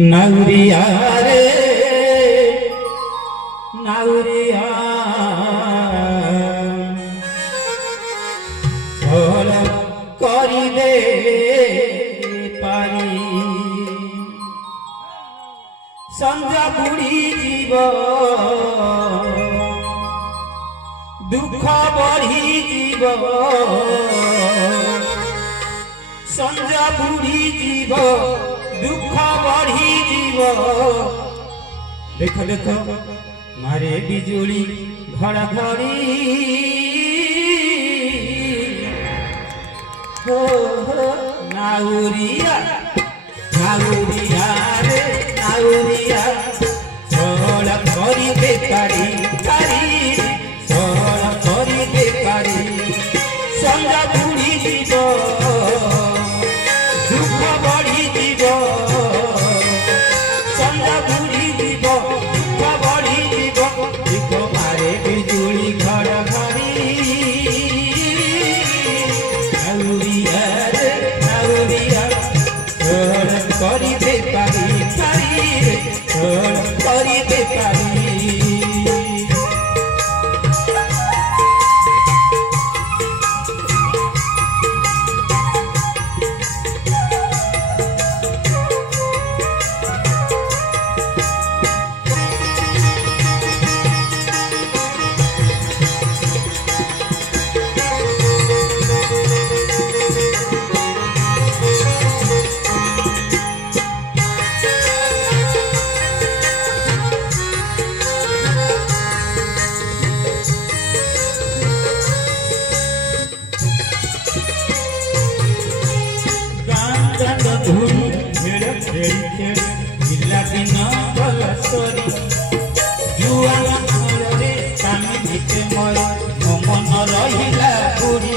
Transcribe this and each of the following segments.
नाउरिया रे नाउरिया झोल करी दे पारी संजा बुड़ी जीव दुख बढ़ी जीव संजा बुड़ी जीव दुख बढ़ी जीव देख देख मारे बिजुली घड़घड़ी हो नाउरिया नाउरिया रे नाउरिया सोल करी बेकारी कारी सोल करी बेकारी संजा बुड़ी जीव दुख बढ़ी जीव संजा बुड़ी जीव दुख बढ़ी जीव देख मारे बिजुली घड़घड़ी नाउरिया रे नाउरिया सोल करी बेकारी कारी सोल करी बेकारी मन रहिला पूरी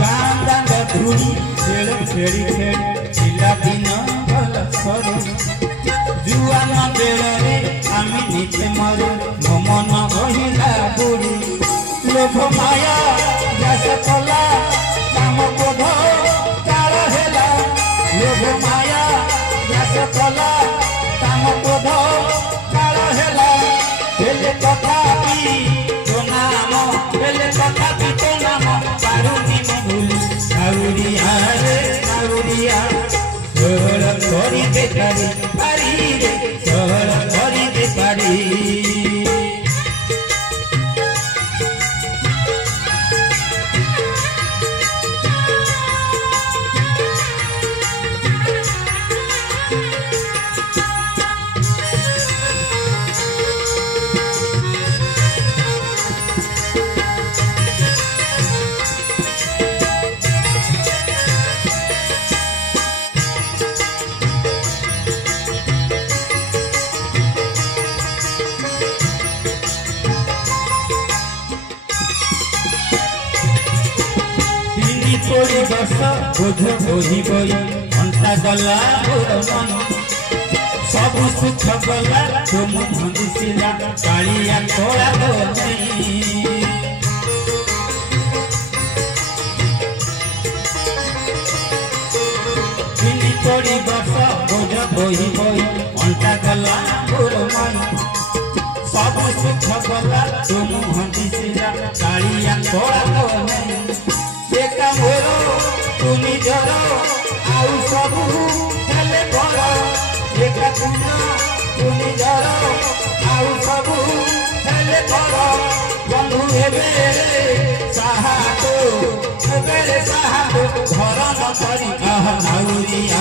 गाँव धूड़ी खेल खेली खेल पिला दिन भल सरी जुआन बेଳରେ आमी निचे मरे मो मन रहिला पूरी लोभ माया जास कला काम क्रोध काल हेला लोभ माया जास कला काम क्रोध काल हेला हेले तथापि तो नाम हेले तथापि तो नाम पारुनी म भूली नाउरिया रे नाउरिया सोल करी बेकारी पारी रे सोल करी बेकारी कोड़ी बस बोझ बोही बई अंता गला मोर मन सब सुख गला तुम हंसिला कालिया तोड़ा तो नहीं कोड़ी बस बोझ बोही बई अंता गला मोर मन सब सुख गला तुम हंसिला कालिया तोड़ा तो नहीं देखा मोरो तू निजर आउ सबू हेले घर देखा तू निजर आउ सबू हेले घर बंधु हेबे साहातो हेबे साहातो घर न करी नाउरिया